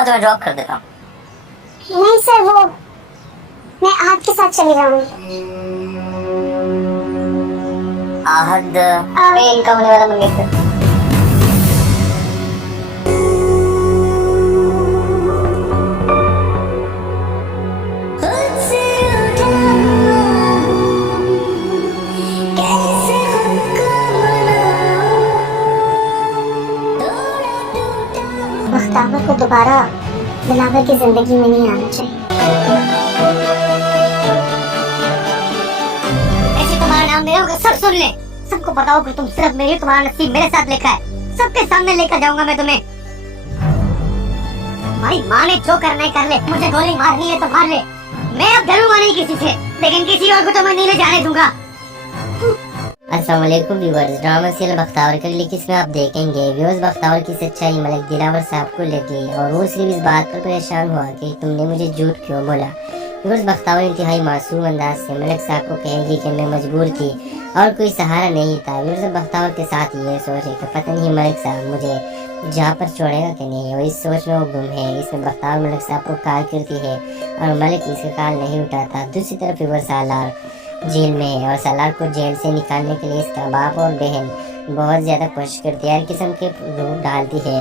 मैं तुम्हें ड्रॉप कर देता हूँ। नहीं सर, वो मैं आपके साथ चली जाऊंगी। आहद इनका होने वाला मंगेतर। बख्तावर को दोबारा दिलावर की जिंदगी में नहीं आना चाहिए। ऐसे तुम्हारा नाम मेरा होगा, सब सुन ले। सबको बताओ कि तुम सिर्फ मेरी, तुम्हारा नसीब मेरे साथ लिखा है। सबके सामने लेकर जाऊंगा मैं तुम्हें। भाई माँ ने जो करना है कर ले, मुझे गोली मारनी है तो मार ले। मैं अब डरूंगा नहीं किसी से, लेकिन किसी और को तो मैं नहीं ले जाने दूंगा। अस्सलाम वालेकुम व्यूअर्स, ड्रामा सीरियल बख्तावर के लिए किसमें आप देखेंगे व्यूअर्स बख्तावर की सच्चाई मलिक दिलावर साहब को लगी और वो सिर्फ इस बात पर परेशान हुआ कि तुमने मुझे झूठ क्यों बोला। व्यूअर्स बख्तावर इंतहाई मासूम अंदाज से मलिक साहब को कहेगी कि मैं मजबूर थी और कोई सहारा नहीं था। व्यूअर्स बख्तावर के साथ ये सोचे कि पता नहीं मलिक साहब मुझे जहाँ पर छोड़ेगा कि नहीं, और इस सोच में वो गुम है। इसमें बख्तावर मलिक साहब को कॉल करती है और मलिक इसका कॉल नहीं उठाता। दूसरी तरफ व्यूअर्स सालार जेल में है और सालार को जेल से निकालने के लिए इसका बाप और बहन बहुत ज़्यादा कोशिश करती है, हर किस्म के रूप डालती है।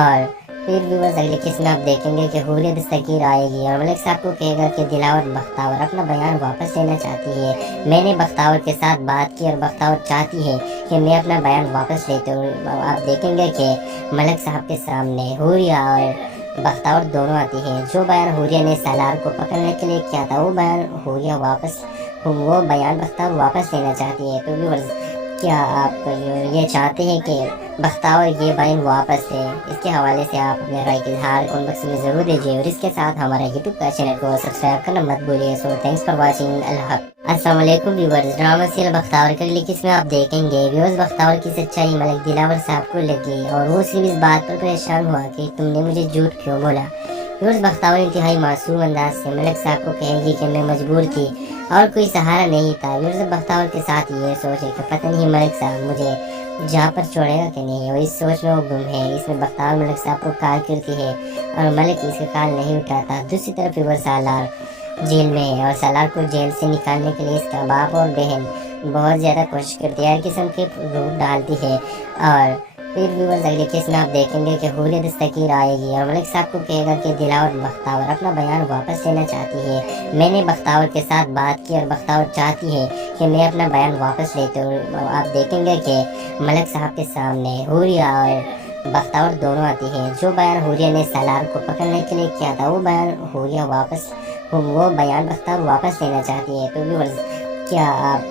और फिर व्यूअर्स अगले किस्म में आप देखेंगे कि हुर्रियत दस्तगीर आएगी और मलिक साहब को कहेगा कि दिलावर बख्तावर अपना बयान वापस लेना चाहती है। मैंने बख्तावर के साथ बात की और बख्तावर चाहती है कि मैं अपना बयान वापस लेते हूँ। आप देखेंगे कि मलिक साहब के सामने हुर्रिया और बख्तावर दोनों आती हैं। जो बयान हुर्रिया ने सालार को पकड़ने के लिए किया था, वो बयान हुर्रिया वो बयान बख्तावर वापस लेना चाहती है। तो व्यूअर्स क्या आप ये चाहते हैं कि बख्तावर ये बयान वापस ले? इसके हवाले से आप अपने राय का इजहार कमेंट बॉक्स में ज़रूर दीजिए और इसके साथ हमारा यूट्यूब का चैनल को सब्सक्राइब करना मत भूलिए। So thanks for watching. अस्सलाम वालेकुम व्यूअर्स, ड्रामा सीरियल बख्तावर के लिए किसमें आप देखेंगे व्यूअर्स बख्तावर की सच्चाई मलिक दिलावर साहब को लगी और वो सिर्फ इस बात पर परेशान हुआ कि तुमने मुझे झूठ क्यों बोला। व्यूअर्स बख्तावर इंतहाई मासूम अंदाज से मलिक साहब को कहेगी कि मैं मजबूर थी और कोई सहारा नहीं था। व्यूअर्स बख्तावर के साथ ये सोचे कि पता नहीं मलिक साहब मुझे जहाँ पर छोड़ेगा कि नहीं, और इस सोच में वो गुम है। इसमें बख्तावर मलिक साहब को कॉल करती है और मलिक इसका कॉल नहीं उठाता। दूसरी तरफ व्यूअर्स सालार जेल में है और सालार को जेल से निकालने के लिए इसका बाप और बहन बहुत ज़्यादा कोशिश करती है, हर किस्म के रूप डालती है। और फिर व्यूअर्स अगले केस में आप देखेंगे कि हुर्रियत दस्तगीर आएगी और मलिक साहब को कहेगा कि दिलावर बख्तावर अपना बयान वापस लेना चाहती है। मैंने बख्तावर के साथ बात की और बख्तावर चाहती है कि मैं अपना बयान वापस लेते हूँ। आप देखेंगे कि मलिक साहब के सामने हुर्रिया और बख्तावर दोनों आती हैं। जो बयान हुर्रिया ने सालार को पकड़ने के लिए किया था, वो बयान बख्तावर वापस लेना चाहती है। तो व्यूअर्स क्या आप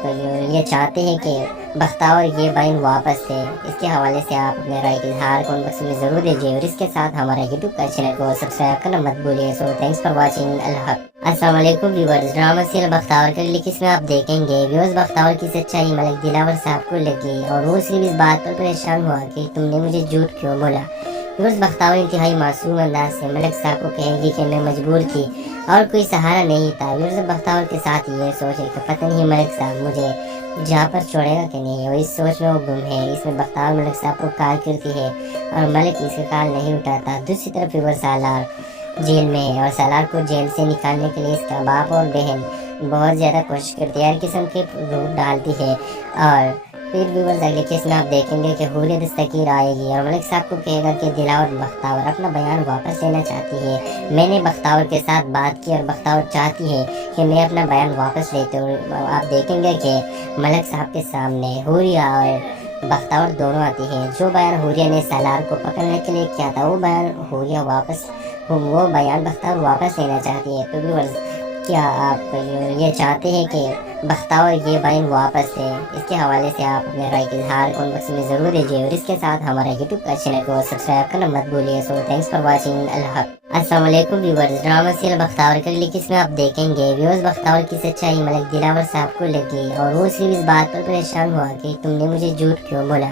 ये चाहते हैं कि बख्तावर ये बयान वापस ले? इसके हवाले से आप अपने राय का इजहार कमेंट बॉक्स में ज़रूर दीजिए और इसके साथ हमारा यूट्यूब का चैनल को सब्सक्राइब करना मत भूलिए। So thanks for watching. अस्सलाम वालेकुम व्यूअर्स, ड्रामा सीरियल बख्तावर के लिए किसमें आप देखेंगे व्यूअर्स बख्तावर की सच्चाई मलिक दिलावर साहब को लगी और वो सिर्फ इस बात पर परेशान हुआ कि तुमने मुझे झूठ क्यों बोला। व्यूअर्स बख्तावर इंतहाई मासूम अंदाज से मलिक साहब को कहेगी कि मैं मजबूर थी और कोई सहारा नहीं था। व्यूअर्स बख्तावर के साथ ये सोचे कि पता नहीं मलिक साहब मुझे जहाँ पर छोड़ेगा कि नहीं, और इस सोच में वो गुम है। इसमें बख्तावर मलिक साहब को कॉल करती है और मलिक इसका कॉल नहीं उठाता। दूसरी तरफ व्यूअर्स सालार जेल में है और सालार को जेल से निकालने के लिए इसका बाप और बहन बहुत ज़्यादा कोशिश करती है, हर किस्म के रूप डालती है। और फिर व्यूअर्स अगले केस में आप देखेंगे कि हुर्रियत दस्तगीर आएगी और मलिक साहब को कहेगा कि दिलावर बख्तावर अपना बयान वापस लेना चाहती है। मैंने बख्तावर के साथ बात की और बख्तावर चाहती है कि मैं अपना बयान वापस लेते हूँ। आप देखेंगे कि मलिक साहब के सामने हुर्रिया और बख्तावर दोनों आती हैं। जो बयान हुर्रिया ने सालार को पकड़ने के लिए किया था, वो बयान बख्तावर वापस लेना चाहती है। तो व्यूअर्स क्या आप ये चाहते हैं कि बख्तावर ये बयान वापस ले? इसके हवाले से आप अपने राय का इजहार कमेंट बॉक्स में ज़रूर दीजिए और इसके साथ हमारा यूट्यूब का चैनल को सब्सक्राइब करना मत भूलिए। So thanks for watching. अस्सलाम वालेकुम व्यूअर्स, ड्रामा सीरियल बख्तावर के लिए किसमें आप देखेंगे व्यूअर्स बख्तावर की सच्चाई मलिक दिलावर साहब को लगी और वो सिर्फ इस बात पर परेशान हुआ कि तुमने मुझे झूठ क्यों बोला।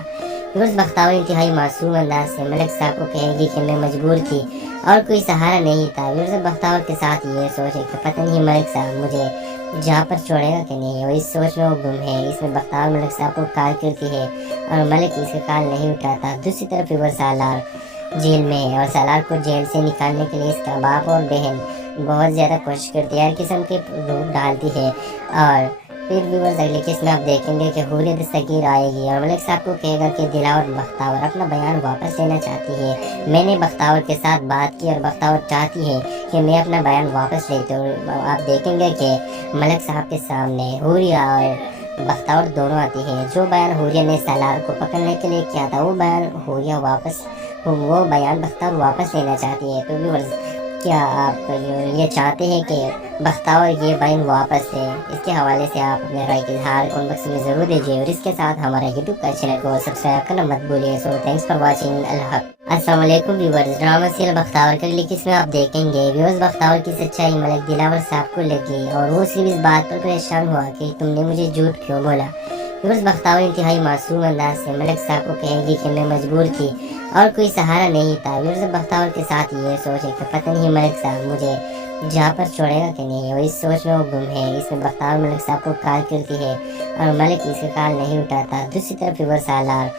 व्यूअर्स बख्तावर इंतहाई मासूम अंदाज से मलिक साहब को कहेगी कि मैं मजबूर थी और कोई सहारा नहीं था। व्यूअर्स बख्तावर के साथ ये सोचे कि पता नहीं मलिक साहब मुझे जहाँ पर छोड़ेगा कि नहीं, और इस सोच में वो गुम है। इसमें बख्तावर मलिक साहब को कॉल करती है और मलिक इसका कॉल नहीं उठाता। दूसरी तरफ व्यूअर्स सालार जेल में है और सालार को जेल से निकालने के लिए इसका बाप और बहन बहुत ज़्यादा कोशिश करती है, हर किस्म के रूप डालती है। और फिर व्यूअर्स अगले केस में आप देखेंगे कि हुर्रियत सगीर आएगी और मलिक साहब को कहेगा कि दिलावर बख्तावर अपना बयान वापस लेना चाहती है। मैंने बख्तावर के साथ बात की और बख्तावर चाहती है कि मैं अपना बयान वापस लेती हूँ। आप देखेंगे कि मलिक साहब के सामने हुर्रिया और बख्तावर दोनों आती हैं। जो बयान हुर्रिया ने सालार को पकड़ने के लिए किया था वो बयान बख्तावर वापस लेना चाहती है। तो व्यूअर्स क्या आप ये चाहते हैं कि बख्तावर ये बयान वापस ले? इसके हवाले से आप अपने राय का इजहार कमेंट बॉक्स में ज़रूर दीजिए और इसके साथ हमारा यूट्यूब का चैनल को सब्सक्राइब करना मत भूलिए। So thanks for watching. अस्सलाम वालेकुम व्यूअर्स। ड्रामा सीरियल बख्तावर के अगली किस्म में आप देखेंगे व्यूअर्स बख्तावर की सच्चाई मलिक दिलावर साहब को लगी और वो सिर्फ इस बात पर परेशान हुआ कि तुमने मुझे झूठ क्यों बोला। व्यूअर्स बख्तावर इंतहाई मासूम अंदाज से मलिक साहब को कहेगी कि मैं मजबूर थी और कोई सहारा नहीं था। व्यूअर्स बख्तावर के साथ ये सोचे कि पता नहीं मलिक साहब मुझे जहाँ पर छोड़ेगा कि नहीं, और इस सोच में वो गुम है। इसमें बख्तावर मलिक साहब को कॉल करती है और मलिक इसका कॉल नहीं उठाता। दूसरी तरफ व्यूअर्स सालार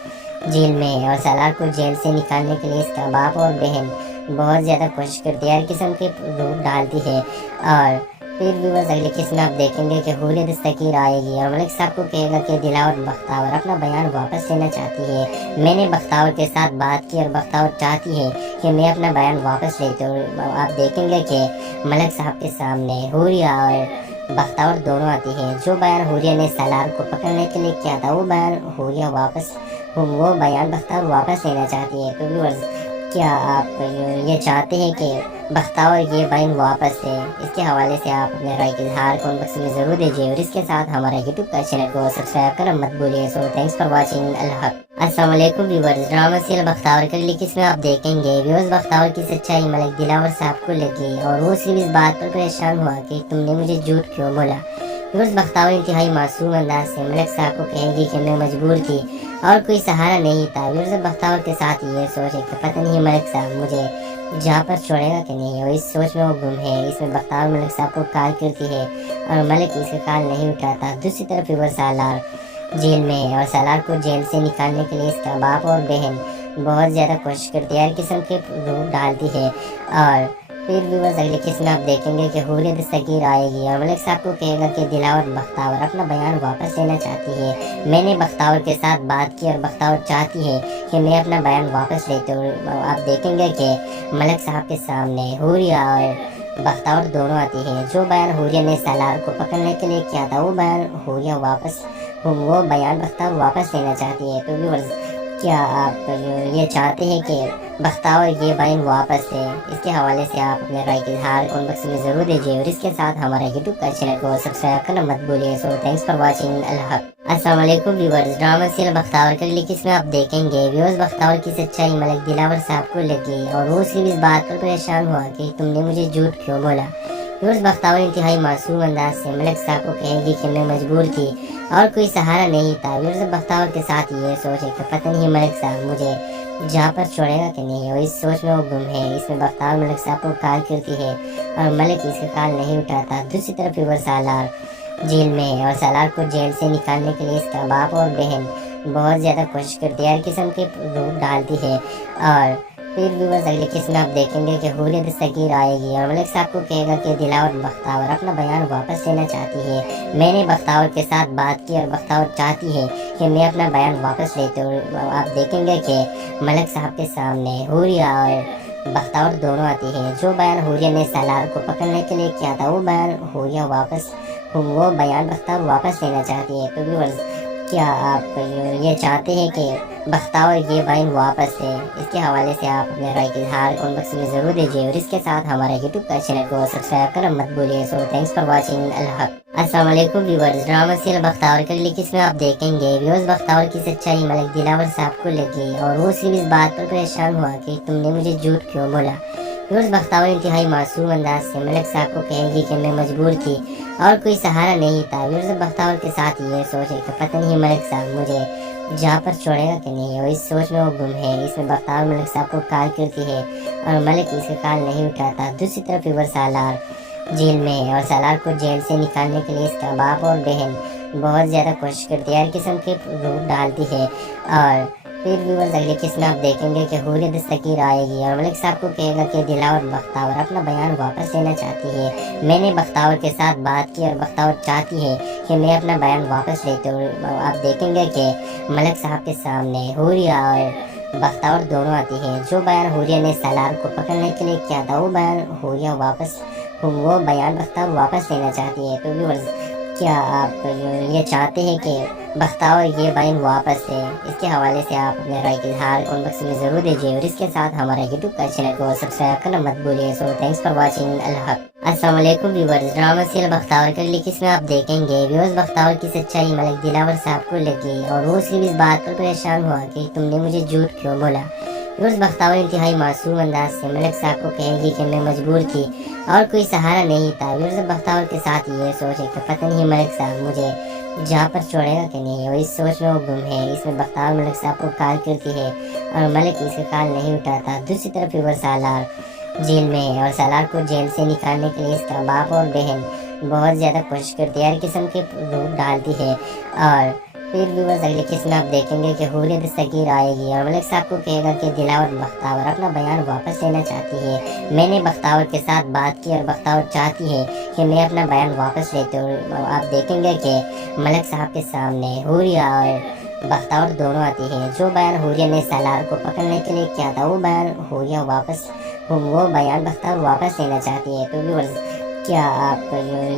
जेल में है और सालार को जेल से निकालने के लिए इसका बाप और बहन बहुत ज़्यादा कोशिश करती है, हर किस्म के रूप डालती है। और फिर व्यूअर्स अगले केस में आप देखेंगे कि हुर्रियत सगीर आएगी और मलिक साहब को कहेगा कि दिलावर बख्तावर अपना बयान वापस लेना चाहती है। मैंने बख्तावर के साथ बात की और बख्तावर चाहती है कि मैं अपना बयान वापस लेती हूँ। आप देखेंगे कि मलिक साहब के सामने हुर्रिया और बख्तावर दोनों आती हैं। जो बयान हुर्रिया ने सालार को पकड़ने के लिए किया था वो बयान बख्तावर वापस लेना चाहती है। तो व्यूअर्स क्या आप ये चाहते हैं कि बख्तावर ये बयान वापस ले? इसके हवाले से आप अपने राय का इजहार कमेंट बॉक्स में ज़रूर दीजिए और इसके साथ हमारा यूट्यूब का चैनल को सब्सक्राइब करना मत भूलिए। So thanks for watching. अस्सलाम वालेकुम व्यूअर्स। ड्रामा सीरियल बख्तावर के अगली किस्म में आप देखेंगे व्यूअर्स बख्तावर की सच्चाई मलिक दिलावर साहब को लगी और वो सिर्फ इस बात पर परेशान हुआ कि तुमने मुझे झूठ क्यों बोला। व्यूअर्स बख्तावर इंतहाई मासूम अंदाज से मलिक साहब को कहेगी कि मैं मजबूर थी और कोई सहारा नहीं था। व्यूअर्स बख्तावर के साथ ये सोचे कि पता नहीं मलिक साहब मुझे जहाँ पर छोड़ेगा कि नहीं, और इस सोच में वो गुम है। इसमें बख्तावर मलिक साहब को कॉल करती है और मलिक इसका कॉल नहीं उठाता। दूसरी तरफ व्यूअर्स सालार जेल में है और सालार को जेल से निकालने के लिए इसका बाप और बहन बहुत ज़्यादा कोशिश करती है, हर किस्म के रूप डालती है। और फिर व्यूअर्स अगले केस में आप देखेंगे कि हुर्रियत सगीर आएगी और मलिक साहब को कहेगा कि दिलावर बख्तावर अपना बयान वापस लेना चाहती है। मैंने बख्तावर के साथ बात की और बख्तावर चाहती है कि मैं अपना बयान वापस लेती हूँ। आप देखेंगे कि मलिक साहब के सामने हुर्रिया और बख्तावर दोनों आती हैं। जो बयान हुर्रिया ने सालार को पकड़ने के लिए किया था वो बयान बख्तावर वापस लेना चाहती है। तो व्यूअर्स क्या आप ये चाहते हैं कि बख्तावर ये बयान वापस ले? इसके हवाले से आप अपने राय का इजहार कमेंट बॉक्स में ज़रूर दीजिए और इसके साथ हमारा यूट्यूब का चैनल को सब्सक्राइब करना मत भूलिए। So thanks for watching. अस्सलाम वालेकुम व्यूअर्स। ड्रामा सीरियल बख्तावर के अगली किस्म में आप देखेंगे व्यूअर्स बख्तावर की सच्चाई मलिक दिलावर साहब को लगी और वो सिर्फ इस बात पर परेशान हुआ कि तुमने मुझे झूठ क्यों बोला। व्यूअर्स बख्तावर इंतहाई मासूम अंदाज से मलिक साहब को कहेगी कि मैं मजबूर थी और कोई सहारा नहीं था। व्यूअर्स बख्तावर के साथ ये सोचे कि पता नहीं मलिक साहब मुझे जहाँ पर छोड़ेगा कि नहीं, और इस सोच में वो गुम है। इसमें बख्तावर मलिक साहब को कॉल करती है और मलिक इसका कॉल नहीं उठाता। दूसरी तरफ व्यूअर्स सालार जेल में है और सालार को जेल से निकालने के लिए इसका बाप और बहन बहुत ज़्यादा कोशिश करती है, हर किस्म के रूप डालती है। और फिर व्यूअर्स अगले केस में आप देखेंगे कि हुर्रियत सगीर आएगी और मलिक साहब को कहेगा कि दिलावर बख्तावर अपना बयान वापस लेना चाहती है। मैंने बख्तावर के साथ बात की और बख्तावर चाहती है कि मैं अपना बयान वापस लेती हूँ। आप देखेंगे कि मलिक साहब के सामने हुर्रिया और बख्तावर दोनों आती हैं। जो बयान हुर्रिया ने सालार को पकड़ने के लिए किया था वो बयान बख्तावर वापस लेना चाहती है। तो व्यूअर्स क्या आप ये चाहते हैं कि बख्तावर ये बयान वापस ले? इसके हवाले से आप अपने राय का इजहार कमेंट बॉक्स में ज़रूर दीजिए और इसके साथ हमारा यूट्यूब का चैनल को सब्सक्राइब करना मत भूलिए। So thanks for watching. अस्सलाम वालेकुम व्यूअर्स। ड्रामा सीरियल बख्तावर के अगली किस्म में आप देखेंगे व्यूअर्स बख्तावर की सच्चाई मलिक दिलावर साहब को लगी और वो सिर्फ इस बात पर परेशान हुआ कि तुमने मुझे झूठ क्यों बोला। व्यूअर्स बख्तावर इंतहाई मासूम अंदाज से मलिक साहब को कहेगी कि मैं मजबूर थी और कोई सहारा नहीं था। व्यूअर्स बख्तावर के साथ ये सोचे कि पता नहीं मलिक साहब मुझे जहाँ पर छोड़ेगा कि नहीं, और इस सोच में वो गुम है। इसमें बख्तावर मलिक साहब को कॉल करती है और मलिक इसका कॉल नहीं उठाता। दूसरी तरफ व्यूअर्स सालार जेल में है और सालार को जेल से निकालने के लिए इसका बाप और बहन बहुत ज़्यादा कोशिश करती है, हर किस्म के रूप डालती है। और फिर व्यूअर्स अगले किस्म आप देखेंगे कि हुर्रियत दस्तगीर आएगी और मलिक साहब को कहेगा कि दिलावर बख्तावर अपना बयान वापस लेना चाहती है। मैंने बख्तावर के साथ बात की और बख्तावर चाहती है कि मैं अपना बयान वापस लेते हूँ। आप देखेंगे कि मलिक साहब के सामने हुर्रिया और बख्तावर दोनों आती हैं। जो बयान हुर्रिया ने सालार को पकड़ने के लिए किया था वो बयान बख्तावर वापस लेना चाहती है। तो व्यूअर्स क्या आप ये चाहते हैं कि बख्तावर ये बयान वापस ले? इसके हवाले से आप अपने राय का इजहार कमेंट बॉक्स में ज़रूर दीजिए और इसके साथ हमारा यूट्यूब का चैनल को सब्सक्राइब करना मत भूलिए। So thanks for watching. अस्सलाम वालेकुम व्यूअर्स, ड्रामा सीरियल बख्तावर के अगली किस्म आप देखेंगे। व्यूअर्स बख्तावर की सच्चाई मलिक दिलावर साहब को लगी और वो सिर्फ इस बात पर परेशान हुआ कि तुमने मुझे झूठ क्यों बोला। व्यूअर्स बख्तावर इंतहाई मासूम अंदाज से मलिक साहब को कहेगी कि मैं मजबूर थी और कोई सहारा नहीं था। व्यूअर्स बख्तावर के साथ ये सोच है कि पता नहीं मलिक साहब मुझे जहाँ पर छोड़ेगा कि नहीं, और इस सोच में वो गुम है। इसमें बख्तावर मलिक साहब को कॉल करती है और मलिक इसका कॉल नहीं उठाता। दूसरी तरफ व्यूअर्स सालार जेल में है और सालार को जेल से निकालने के लिए इसका बाप और बहन बहुत ज़्यादा कोशिश करती है, हर किस्म के रूप डालती है। और फिर व्यूअर्स अगले किस्म आप देखेंगे कि हुर्रियत दस्तगीर आएगी और मलिक साहब को कहेगा कि दिलावर बख्तावर अपना बयान वापस लेना चाहती है। मैंने बख्तावर के साथ बात की और बख्तावर चाहती है कि मैं अपना बयान वापस लेते हूँ। आप देखेंगे कि मलिक साहब के सामने हुर्रिया और बख्तावर दोनों आती हैं। जो बयान हुर्रिया ने सालार को पकड़ने के लिए किया था वो बयान बख्तावर वापस लेना चाहती है। तो व्यूअर्स क्या आप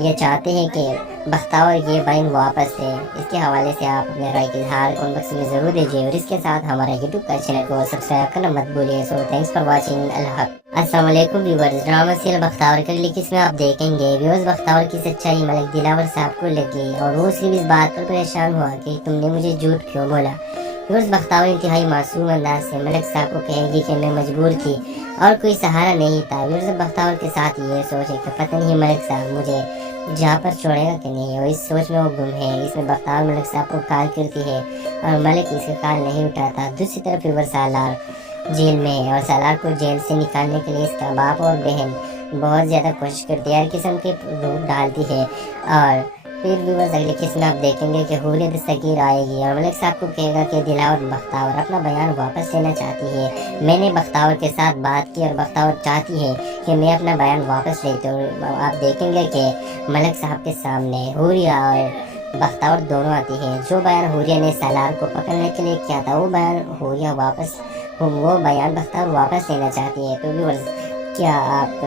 ये चाहते हैं कि बख्तावर ये बयान वापस ले? इसके हवाले से आप अपने राय का इजहार कमेंट बॉक्स में ज़रूर दीजिए और इसके साथ हमारा यूट्यूब का चैनल को सब्सक्राइब करना मत भूलिए। So thanks for watching. अस्सलाम वालेकुम व्यूअर्स, ड्रामा सीरियल बख्तावर के अगली किस्म आप देखेंगे। व्यूअर्स बख्तावर की सच्चाई मलिक दिलावर साहब को लगी और वो सिर्फ इस बात पर परेशान हुआ कि तुमने मुझे झूठ क्यों बोला। व्यूअर्स बख्तावर इंतहाई मासूम अंदाज से मलिक साहब को कहेगी कि मैं मजबूर थी और कोई सहारा नहीं था। व्यूअर्स बख्तावर के साथ ये सोच है कि पता नहीं मलिक साहब मुझे जहाँ पर छोड़ेगा कि नहीं, और इस सोच में वो गुम है। इसमें बख्तावर मलिक साहब को कॉल करती है और मलिक इसका कॉल नहीं उठाता। दूसरी तरफ व्यूअर्स सालार जेल में है और सालार को जेल से निकालने के लिए इसका बाप और बहन बहुत ज़्यादा कोशिश करती है, हर किस्म के रूप डालती है। और फिर व्यूअर्स अगले किस्म आप देखेंगे कि हुर्रियत दस्तगीर आएगी और मलिक साहब को कहेगा कि दिलावर बख्तावर अपना बयान वापस लेना चाहती है। मैंने बख्तावर के साथ बात की और बख्तावर चाहती है कि मैं अपना बयान वापस लेते हूँ। आप देखेंगे कि मलिक साहब के सामने हुर्रिया और बख्तावर दोनों आती हैं। जो बयान हुर्रिया ने सालार को पकड़ने के लिए किया था वो बयान बख्तावर वापस लेना चाहती है। तो व्यूअर्स क्या आप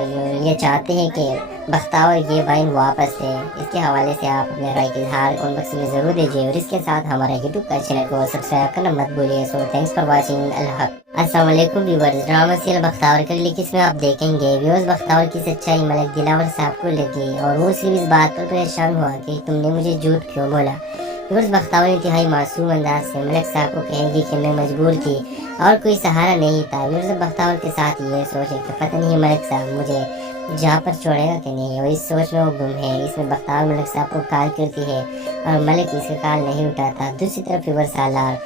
ये चाहते हैं कि बख्तावर ये बयान वापस ले? इसके हवाले से आप अपने राय का इजहार कमेंट बॉक्स में ज़रूर दीजिए और इसके साथ हमारा यूट्यूब का चैनल को सब्सक्राइब करना मत भूलिए। So thanks for watching. अस्सलाम वालेकुम व्यूअर्स, ड्रामा सीरियल बख्तावर के अगली किस्म आप देखेंगे। व्यूअर्स बख्तावर की सच्चाई मलिक दिलावर साहब को लगी और वो सिर्फ इस बात पर परेशान हुआ कि तुमने मुझे झूठ क्यों बोला। व्यूअर्स बख्तावर इंतहाई मासूम अंदाज से मलिक साहब को कहेगी कि मैं मजबूर थी और कोई सहारा नहीं था। व्यूअर्स बख्तावर के साथ ये सोच है कि पता नहीं मलिक साहब मुझे जहाँ पर छोड़ेगा कि नहीं, और इस सोच में वो गुम है। इसमें बख्तावर मलिक साहब को कॉल करती है और मलिक इसका कॉल नहीं उठाता। दूसरी तरफ व्यूअर्स सालार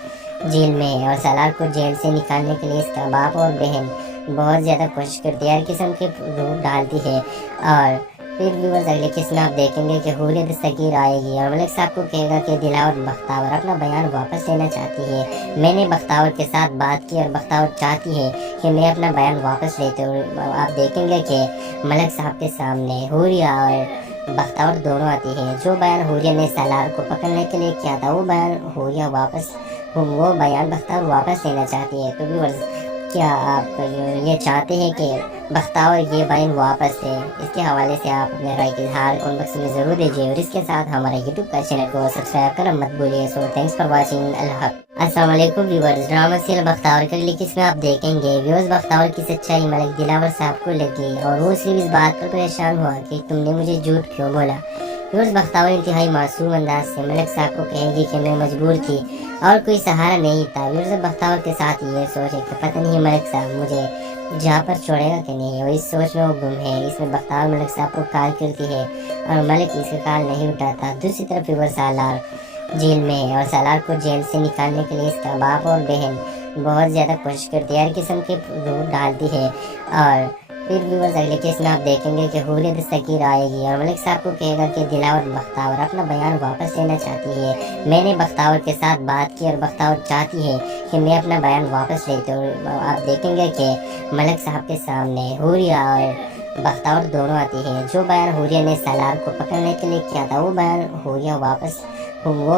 जेल में है और सालार को जेल से निकालने के लिए इसका बाप और बहन बहुत ज़्यादा कोशिश करती है, हर किस्म के रूप डालती है। और फिर व्यूअर्स अगले किस्म आप देखेंगे कि हुर्रियत दस्तगीर आएगी और मलिक साहब को कहेगा कि दिलावर बख्तावर अपना बयान वापस लेना चाहती है। मैंने बख्तावर के साथ बात की और बख्तावर चाहती है कि मैं अपना बयान वापस लेते हूँ। आप देखेंगे कि मलिक साहब के सामने हुर्रिया और बख्तावर दोनों आती हैं। जो बयान हुर्रिया ने सालार को पकड़ने के लिए किया था वो बयान बख्तावर वापस लेना चाहती है। तो व्यूअर्स क्या आप ये चाहते हैं कि बख्तावर ये बयान वापस ले? इसके हवाले से आप अपने राय का इजहार कमेंट बॉक्स में ज़रूर दीजिए और इसके साथ हमारा यूट्यूब का चैनल को सब्सक्राइब करना मत भूलिए। So thanks for watching. अस्सलाम वालेकुम व्यूअर्स, ड्रामा सीरियल बख्तावर के अगली किस्म आप देखेंगे। व्यूअर्स बख्तावर की सच्चाई मलिक दिलावर साहब को लगी और वो सिर्फ इस बात पर परेशान हुआ कि तुमने मुझे झूठ क्यों बोला। व्यूअर्स बख्तावर इंतहाई मासूम अंदाज से मलिक साहब को कहेगी कि मैं मजबूर थी और कोई सहारा नहीं था। व्यूअर्स बख्तावर के साथ ये सोच है कि पता नहीं मलिक साहब मुझे जहाँ पर छोड़ेगा कि नहीं, और इस सोच में वो गुम है। इसमें बख्तावर मलिक साहब को कॉल करती है और मलिक इसका कॉल नहीं उठाता। दूसरी तरफ व्यूअर्स सालार जेल में है और सालार को जेल से निकालने के लिए इसका बाप और बहन बहुत ज़्यादा कोशिश करती है, हर किस्म के रूप डालती है। और फिर व्यूअर्स अगले केस में आप देखेंगे कि हुरिया दस्तगीर आएगी और मलिक साहब को कहेगा कि दिलावर बख्तावर अपना बयान वापस लेना चाहती है। मैंने बख्तावर के साथ बात की और बख्तावर चाहती है कि मैं अपना बयान वापस लेती हूँ। आप देखेंगे कि मलिक साहब के सामने हुरिया और बख्तावर दोनों आती है। जो बयान हुरिया ने सालार को पकड़ने के लिए किया था वो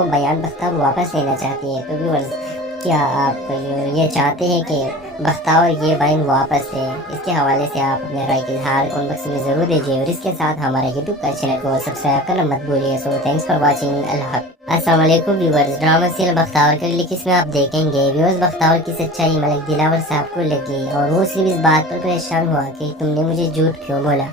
बयान बख्तावर वापस लेना चाहती है। तो व्यूअर्स क्या आप ये चाहते हैं कि बख्तावर ये बयान वापस ले? इसके हवाले से आप अपने राय का इजहार कमेंट बॉक्स में ज़रूर दीजिए और इसके साथ हमारे यूट्यूब का चैनल को सब्सक्राइब करना मत भूलिए। So thanks for watching. अल्लाह। अस्सलाम वालेकुम व्यूअर्स, ड्रामा सीरियल बख्तावर के अगली किस्म में आप देखेंगे व्यूअर्स बख्तावर की सच्चाई मलिक दिलावर साहब को लगी और वो सिर्फ इस बात पर परेशान हुआ कि तुमने मुझे झूठ क्यों बोला।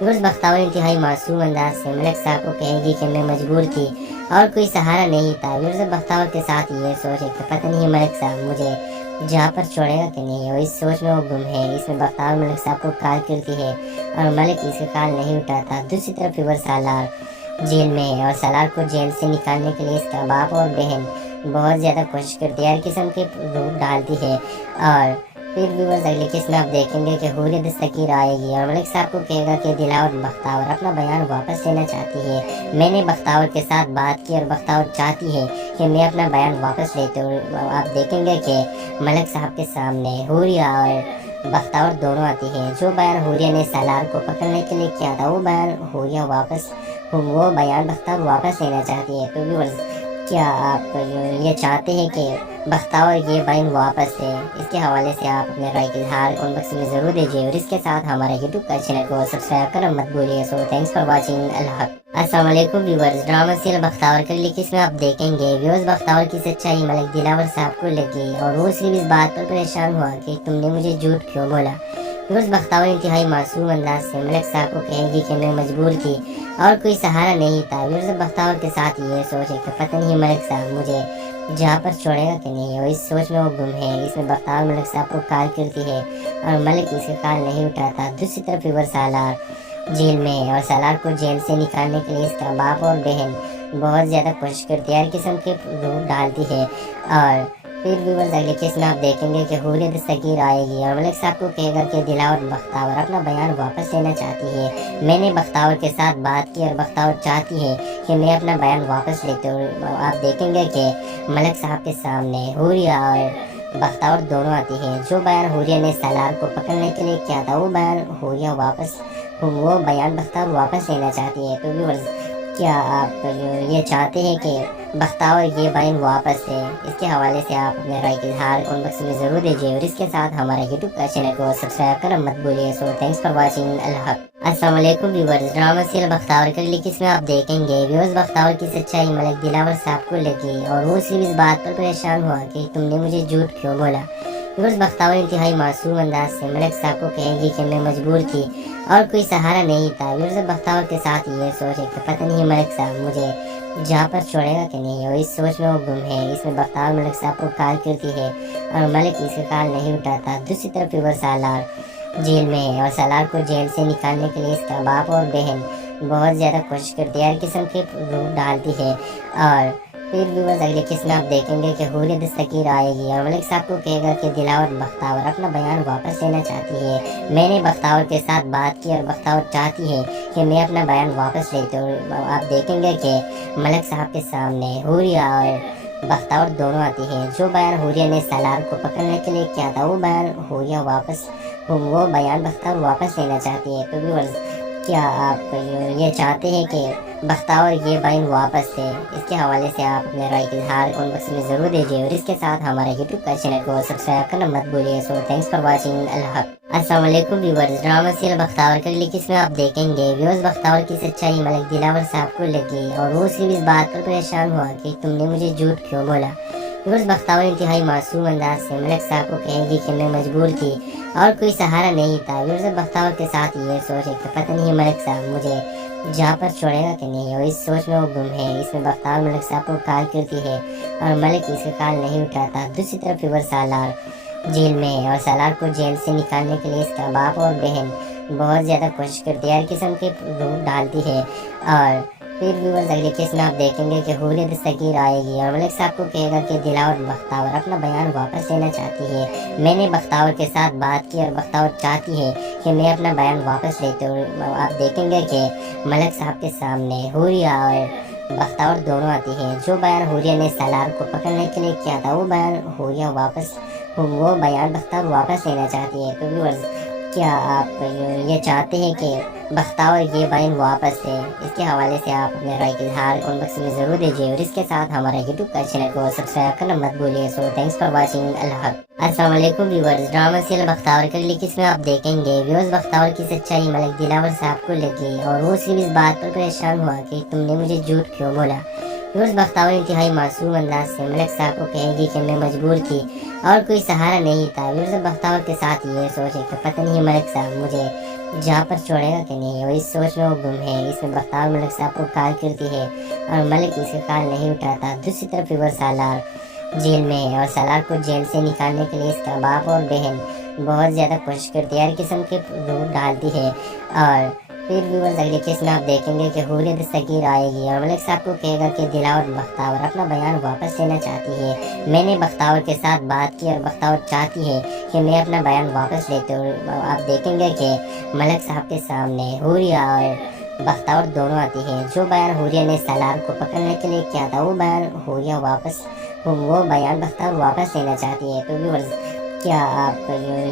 व्यूअर्स बख्तावर इंतहाई मासूम अंदाज से मलिक साहब को कहेगी कि मैं मजबूर थी और कोई सहारा नहीं था। व्यूअर्स बख्तावर के साथ ये सोच है कि पता नहीं मलिक साहब मुझे जहाँ पर छोड़ेगा कि नहीं, और इस सोच में वो गुम है। इसमें बख्तावर मलिक साहब को कॉल करती है और मलिक इसका कॉल नहीं उठाता। दूसरी तरफ व्यूअर्स सालार जेल में है और सालार को जेल से निकालने के लिए इसका बाप और बहन बहुत ज़्यादा कोशिश करती है, हर किस्म के रूप डालती है। और फिर व्यूअर्स अगले केस में आप देखेंगे कि हुरिया दस्तगीर आएगी और मलिक साहब को कहेगा कि दिलावर बख्तावर अपना बयान वापस लेना चाहती है। मैंने बख्तावर के साथ बात की और बख्तावर चाहती है कि मैं अपना बयान वापस लेती हूँ। आप देखेंगे कि मलिक साहब के सामने हुरिया और बख्तावर दोनों आती है। जो बयान हुरिया ने सालार को पकड़ने के लिए किया था वो बयान बख्तावर वापस लेना चाहती है। तो व्यूअर्स क्या आप ये चाहते हैं कि बख्तावर ये बयान वापस ले? इसके हवाले से आप अपने राय का इजहार कमेंट बॉक्स में ज़रूर दीजिए और इसके साथ हमारे यूट्यूब का चैनल को सब्सक्राइब करना मत भूलिए। So thanks for watching. अल्लाह। अस्सलाम वालेकुम व्यूअर्स, ड्रामा सीरियल बख्तावर के अगली किस्म में आप देखेंगे व्यूअर्स बख्तावर की सच्चाई मलिक दिलावर साहब को लगी और वो सिर्फ इस बात पर परेशान हुआ कि तुमने मुझे झूठ क्यों बोला। व्यूअर्स बख्तावर इंतहाई मासूम अंदाज से मलिक साहब को कहेगी कि मैं मजबूर थी और कोई सहारा नहीं था। व्यूअर्स बख्तावर के साथ ये सोच है कि पता नहीं मलिक साहब मुझे जहाँ पर छोड़ेगा कि नहीं, और इस सोच में वो गुम है। इसमें बख्तावर मलिक साहब को कॉल करती है और मलिक इसका कॉल नहीं उठाता। दूसरी तरफ व्यूअर्स सालार जेल में है और सालार को जेल से निकालने के लिए इसका बाप और बहन बहुत ज़्यादा कोशिश करती है, हर किस्म के रूप डालती है। और फिर व्यूअर्स अगले केस में आप देखेंगे कि हुरिया दस्तगीर आएगी और मलिक साहब को कहेगा कि दिलावर बख्तावर अपना बयान वापस लेना चाहती है। मैंने बख्तावर के साथ बात की और बख्तावर चाहती है कि मैं अपना बयान वापस लेती हूँ। आप देखेंगे कि मलिक साहब के सामने हुरिया और बख्तावर दोनों आती है। जो बयान हुरिया ने सालार को पकड़ने के लिए किया था वो बयान बख्तावर वापस लेना चाहती है। तो व्यूअर्स क्या आप ये चाहते हैं कि बख्तावर ये बयान वापस ले? इसके हवाले से आप अपने राय का इजहार कमेंट बॉक्स में ज़रूर दीजिए और इसके साथ हमारे यूट्यूब का चैनल को सब्सक्राइब करना मत भूलिए। So thanks for watching. अल्लाह। अस्सलाम वालेकुम व्यूअर्स, ड्रामा सीरियल बख्तावर के अगली किस्म में आप देखेंगे व्यूअर्स बख्तावर की सच्चाई मलिक दिलावर साहब को लगी और वो सिर्फ इस बात पर परेशान हुआ कि तुमने मुझे झूठ क्यों बोला। व्यूअर्स बख्तावर इंतहाई मासूम अंदाज से मलिक साहब को कहेगी कि मैं मजबूर थी और कोई सहारा नहीं था। व्यूअर्स बख्तावर के साथ ये सोच है कि पता नहीं मलिक साहब मुझे जहाँ पर छोड़ेगा कि नहीं, और इस सोच में वो गुम है। इसमें बख्तावर मलिक साहब को कॉल करती है और मलिक इसका कॉल नहीं उठाता। दूसरी तरफ व्यूअर्स सालार जेल में है और सालार को जेल से निकालने के लिए इसका बाप और बहन बहुत ज़्यादा कोशिश करती है, हर किस्म के रूप डालती है। और फिर व्यूअर्स अगले केस में आप देखेंगे कि हुरिया दस्तगीर आएगी और मलिक साहब को कहेगा कि दिलावर बख्तावर अपना बयान वापस लेना चाहती है। मैंने बख्तावर के साथ बात की और बख्तावर चाहती है कि मैं अपना बयान वापस लेती हूँ। आप देखेंगे कि मलिक साहब के सामने हुरिया और बख्तावर दोनों आती है। जो बयान हुरिया ने सालार को पकड़ने के लिए किया था वो बयान बख्तावर वापस लेना चाहती है। तो व्यूअर्स क्या आप ये चाहते हैं कि बख्तावर ये बयान वापस ले? इसके हवाले से आप अपने राय का इजहार कमेंट बॉक्स में ज़रूर दीजिए और इसके साथ हमारे यूट्यूब का चैनल को सब्सक्राइब करना मत भूलिए। So thanks for watching. अल्लाह। अस्सलाम वालेकुम व्यूअर्स, ड्रामा सीरियल बख्तावर के अगली किस्म में आप देखेंगे व्यूअर्स बख्तावर की सच्चाई मलिक दिलावर साहब को लगी और वो सिर्फ इस बात पर परेशान हुआ कि तुमने मुझे झूठ क्यों बोला। व्यूअर्स बख्तावर इंतहाई मासूम अंदाज से मलिक साहब को कहेगी कि मैं मजबूर थी और कोई सहारा नहीं था। व्यूअर्स बख्तावर के साथ ये सोच है कि पता नहीं मलिक साहब मुझे जहाँ पर छोड़ेगा कि नहीं, और इस सोच में वो गुम है। इसमें बख्तावर मलिक साहब को कॉल करती है और मलिक इसका कॉल नहीं उठाता। दूसरी तरफ व्यूअर्स सालार जेल में है और सालार को जेल से निकालने के लिए इसका बाप और बहन बहुत ज़्यादा कोशिश करती है, हर किस्म के रूप डालती है। और फिर व्यूअर्स अगले केस में आप देखेंगे कि हूर दस्तगीर आएगी और मलिक साहब को कहेगा कि दिलावर बख्तावर अपना बयान वापस लेना चाहती है। मैंने बख्तावर के साथ बात की और बख्तावर चाहती है कि मैं अपना बयान वापस लेते हूँ। आप देखेंगे कि मलिक साहब के सामने हूरिया और बख्तावर दोनों आती हैं। जो बयान हूरिया ने सालार को पकड़ने के लिए किया था वो बयान बख्तावर वापस लेना चाहती है। तो व्यूअर्स क्या आप ये चाहते हैं कि बख्तावर ये बयान वापस ले? इसके हवाले से आप अपने राय का इजहार कमेंट बॉक्स में ज़रूर दीजिए और इसके साथ हमारा यूट्यूब का चैनल को सब्सक्राइब करना मत भूलिए। So thanks for watching. अल्लाह हाफ़िज़। अस्सलाम वालेकुम व्यूअर्स, ड्रामा सीरियल बख्तावर के लिए किसमें आप देखेंगे व्यूअर्स बख्तावर की सच्चाई मलिक दिलावर साहब को लगी और वो सिर्फ इस बात पर परेशान हुआ कि तुमने मुझे झूठ क्यों बोला। व्यूअर्स बख्तावर इंतहाई मासूम अंदाज से मलिक साहब को कहेगी कि मैं मजबूर थी और कोई सहारा नहीं था। व्यूअर्स बख्तावर के साथ ये सोचे कि पता नहीं मलिक साहब मुझे जहाँ पर छोड़ेगा कि नहीं, और इस सोच में वो गुम है। इसमें बख्तावर मलिक साहब को कॉल करती है और मलिक इसका कॉल नहीं उठाता। दूसरी तरफ व्यूअर्स सालार जेल में है और सालार को जेल से निकालने के लिए इसका बाप और बहन बहुत ज़्यादा कोशिश करती है, हर किस्म के रूट डालती है। और फिर व्यूअर्स अगले केस में आप देखेंगे कि हूर दस्तगीर आएगी और मलिक साहब को कहेगा कि दिलावर बख्तावर अपना बयान वापस लेना चाहती है। मैंने बख्तावर के साथ बात की और बख्तावर चाहती है कि मैं अपना बयान वापस लेते हूँ। आप देखेंगे कि मलिक साहब के सामने हूरिया और बख्तावर दोनों आती हैं। जो बयान हूरिया ने सालार को पकड़ने के लिए किया था वो बयान बख्तावर वापस लेना चाहती है। तो व्यूअर्स क्या आप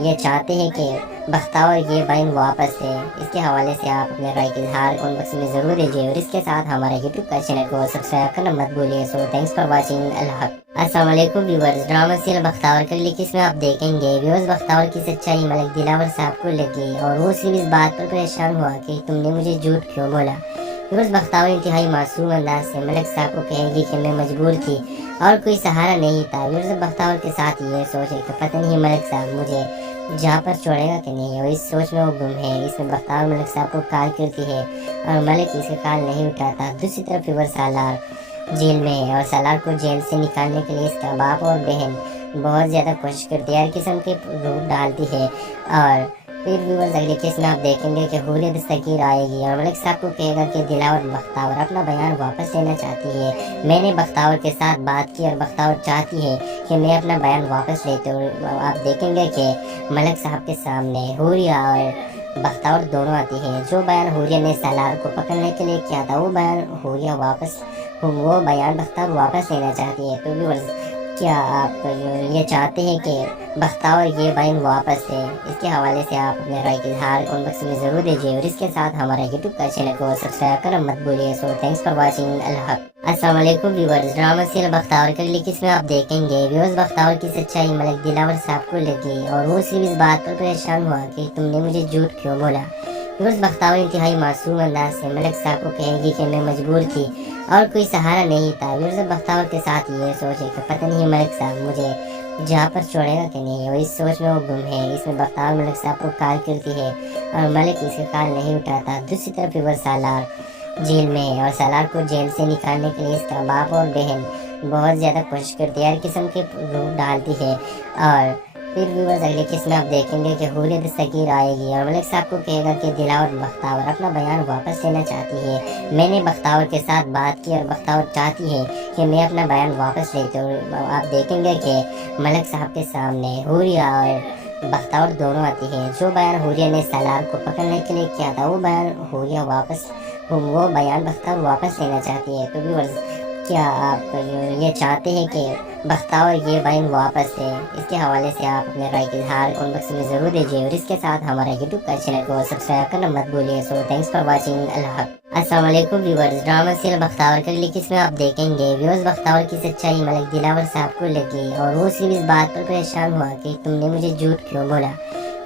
ये चाहते हैं कि बख्तावर ये बयान वापस ले? इसके हवाले से आप अपने राय का इजहार कमेंट बॉक्स में ज़रूर दीजिए और इसके साथ हमारा यूट्यूब का चैनल को सब्सक्राइब करना मत भूलिए। So thanks for watching. अल्लाह हाफ़िज़। अस्सलाम वालेकुम व्यूअर्स, ड्रामा सीरियल बख्तावर के लिए किसमें आप देखेंगे व्यूअर्स बख्तावर की सच्चाई मलिक दिलावर साहब को लगी और वो सिर्फ इस बात पर परेशान हुआ कि तुमने मुझे झूठ क्यों बोला। व्यूअर्स बख्तावर इंतहाई मासूम अंदाज से मलिक साहब को कहेगी कि मैं मजबूर थी और कोई सहारा नहीं था। व्यूअर्स बख्तावर के साथ ये सोचे कि पता नहीं मलिक साहब मुझे जहाँ पर छोड़ेगा कि नहीं, और इस सोच में वो गुम है। इसमें बख्तावर मलिक साहब को कॉल करती है और मलिक इसका कॉल नहीं उठाता। दूसरी तरफ व्यूअर्स सालार जेल में है और सालार को जेल से निकालने के लिए इसका बाप और बहन बहुत ज़्यादा कोशिश करती है, हर किस्म के रूट डालती है। और फिर व्यूअर्स अगले केस में आप देखेंगे कि हूर दस्तगीर आएगी और मलिक साहब को कहेगा कि दिलावर बख्तावर अपना बयान वापस लेना चाहती है। मैंने बख्तावर के साथ बात की और बख्तावर चाहती है कि मैं अपना बयान वापस लेते हूँ। आप देखेंगे कि मलिक साहब के सामने हूरिया और बख्तावर दोनों आती हैं। जो बयान हूरिया ने सालार को पकड़ने के लिए किया था वो बयान बख्तावर वापस लेना चाहती है। तो व्यूअर्स क्या आप ये चाहते हैं कि बख्तावर ये बयान वापस ले? इसके हवाले से आप अपने राय का इजहार कमेंट बॉक्स में ज़रूर दीजिए और इसके साथ हमारा यूट्यूब का चैनल को सब्सक्राइब करना मत भूलिए। So thanks for watching. अल्लाह हाफ़िज़। अस्सलाम वालेकुम व्यूअर्स, ड्रामा सीरियल बख्तावर के लिए किसमें आप देखेंगे व्यूअर्स बख्तावर की सच्चाई मलिक दिलावर साहब को लगी और वो सिर्फ इस बात पर परेशान हुआ कि तुमने मुझे झूठ क्यों बोला। व्यूअर्स बख्तावर इंतहाई मासूम अंदाज से मलिक साहब को कहेगी कि मैं मजबूर थी और कोई सहारा नहीं था। व्यूअर्स बख्तावर के साथ ये सोचे कि पता नहीं मलिक साहब मुझे जहाँ पर छोड़ेगा कि नहीं, और इस सोच में वो गुम है। इसमें बख्तावर मलिक साहब को कॉल करती है और मलिक इसका कॉल नहीं उठाता। दूसरी तरफ व्यूअर्स सालार जेल में है और सालार को जेल से निकालने के लिए इसका बाप और बहन बहुत ज़्यादा कोशिश करती है, हर किस्म के रूट डालती है। और फिर व्यूअर्स अगले केस में आप देखेंगे कि हूर दस्तगीर आएगी और मलिक साहब को कहेगा कि दिलावर बख्तावर अपना बयान वापस लेना चाहती है। मैंने बख्तावर के साथ बात की और बख्तावर चाहती है कि मैं अपना बयान वापस लेते हूँ। आप देखेंगे कि मलिक साहब के सामने हूरिया और बख्तावर दोनों आती हैं। जो बयान हूरिया ने सालार को पकड़ने के लिए किया था वो बयान बख्तावर वापस लेना चाहती है। तो व्यूअर्स क्या आप ये चाहते हैं कि बख्तावर ये बयान वापस ले? इसके हवाले से आप अपने राय का इजहार कमेंट बॉक्स में ज़रूर दीजिए और इसके साथ हमारा यूट्यूब का चैनल को सब्सक्राइब करना मत भूलिए। So thanks for watching. अल्लाह हाफ़िज़। अस्सलाम वालेकुम व्यूअर्स, ड्रामा सीरियल बख्तावर के लिए किसमें आप देखेंगे व्यूअर्स बख्तावर की सच्चाई मलिक दिलावर साहब को लगी और वो सिर्फ इस बात पर परेशान हुआ कि तुमने मुझे झूठ क्यों बोला।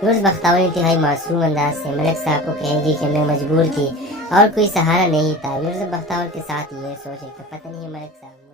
व्यूअर्स बख्तावर इंतहाई मासूम अंदाज से मलिक साहब को कहेगी कि मैं मजबूर थी और कोई सहारा नहीं था। व्यूअर्स बख्तावर के साथ ये सोचे कि पता नहीं मलिक साहब